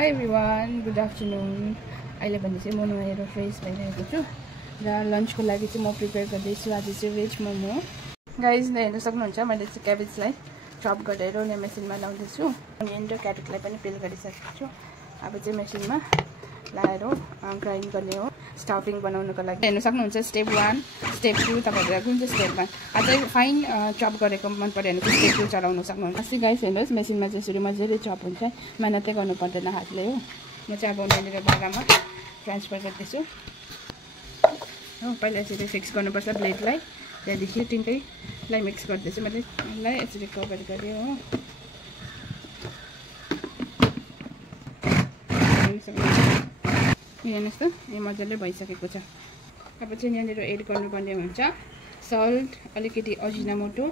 Hi everyone, good afternoon. अहिले भने चाहिँ म नुहाएर फ्रेस भइरहेको छु र लन्चको लागि चाहिँ म प्रिपेयर गर्दैछु। आज चाहिँ भेज मोमो। गाइज हेर्न सक्नुहुन्छ मैले चाहिँ क्याबेजलाई चप गरेर यहाँ मेसिनमा लाउँदैछु। अनियन र क्यारेटलाई पनि पिल गरिसकेको छु। अब चाहिँ मेसिनमा लाएर ग्राइन्ड गर्ने हो स्टफिङ बनाउनको लागि। हेर्न सक्नुहुन्छ स्टेप 1, स्टेप 2 तपाईहरुलाई कुन चाहिँ स्टेपमा अझै फाइन चप गरेको मन पर्यो भने स्टेप 2 चलाउन सक्नुहुन्छ। अस्ति गाइस हेर्नुहोस् मेसिनमा चाहिँ यसरी मजाले चप हुन्छ, मेहनतै गर्नु पर्दैन हातले हो। म चाहिँ अब यहाँनिर भागामा ट्रान्सफर गर्दैछु हो। पहिला यसरी फिक्स गर्नुपर्छ ब्लेडलाई, त्यहाँदेखि तिनटैलाई मिक्स गर्दैछु मैले। यसलाई यसरी कभर गरेँ हो। हेर्नुहोस् त यो मजाले भइसकेको छ। अब चाहिँ यहाँनिर एड गर्नुपर्ने हुन्छ सल्ट, अलिकति अजिनामोटो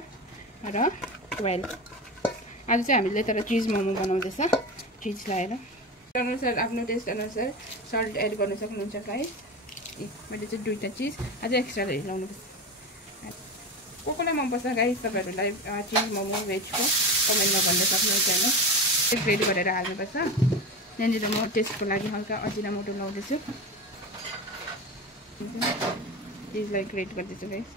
र ओइल। आज चाहिँ हामीले तर चिज मोमो बनाउँदैछ, चिज लाएर। अनुसार आफ्नो टेस्ट अनुसार सल्ट एड गर्न सक्नुहुन्छ गाइस। मैले चाहिँ 2टा चिज अझै एक्स्ट्रा लाउनुपर्छ। कोलाई मन पर्छ गाइस तपाईहरुलाई चिज मोमो भेजको कमेन्टमा भन्न सक्नुहुन्छ हैन। ग्रेड गरेर हाल्नुपर्छ। यहाँनिर म टेस्टको लागि हल्का अजिनामोटो लाउँदैछु। चिजलाई ग्रेट गर्दैछु गाइस।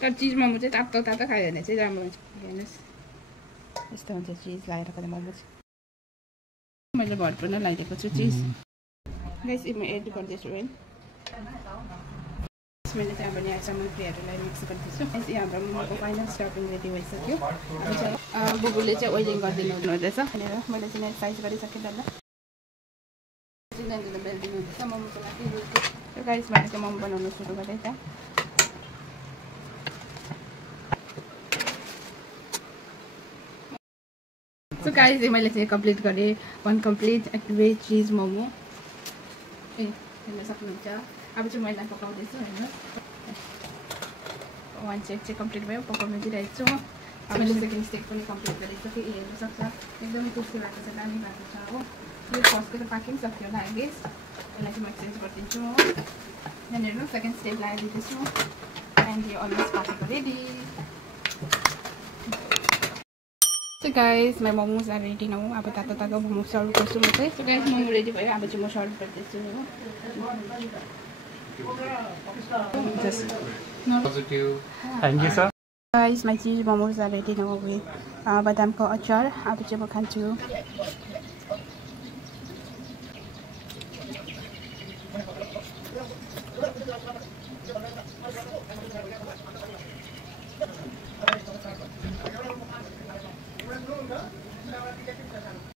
तर चिज मोमो चाहिँ तातो खायो भने चाहिँ राम्रो हुन्छ। हेर्नुहोस् यस्तो हुन्छ चिज लाएर पनि मोमो चाहिँ। मैले भरपूर नै लगाइदिएको छु चिज गाइस। म एड गर्दैछु है। मैले चाहिँ अब यहाँ सामग्रीहरूलाई मिक्स गर्दैछु। यहाँ हाम्रो मोमोको फाइनल स्टफिङ रेडी भइसक्यो। बुबुले चाहिँ ओइलिङ गरिदिनु हुँदैछ भनेर मैले चाहिँ साइज गरिसकेँ डल्ला। बेलिदिनु हुँदैछ मोमोको लागि। गाइस मैले चाहिँ मोमो बनाउनु सुरु गरेँ त। सो गाइस मैले चाहिँ कम्प्लिट गरेँ 1 कम्प्लिट भेज चिज मोमो। हेर्न सक्नुहुन्छ। अब चाहिँ मैले पकाउँदैछु हैन। 1 स्टेप चाहिँ कम्प्लिट भयो, पकाउन दिइरहेको छु। अब मैले सेकेन्ड स्टेप पनि कम्प्लिट गरिसकेँ। हेर्न सक्छ एकदमै टेस्टी भएको छ, दामी भएको छ हो। यो फर्स्टको त पाकिङ सक्यो होला आई गेस। यसलाई चाहिँ म एक्सचेन्ज गरिदिन्छु हो। यहाँनिर सेकेन्ड स्टेप लगाइदिँदैछु एन्ड यो अलमोस्ट पाकेको ready. So guys, my momos are ready now. अब तातो मोमो सर्भ गर्छु म चाहिँ। So guys, मोमो रेडी भयो। अब चाहिँ म सर्भ गर्दैछु हो। Thank you sir. Guys, my cheese momos are ready now with badamको अचार। अब चाहिँ म खान्छु।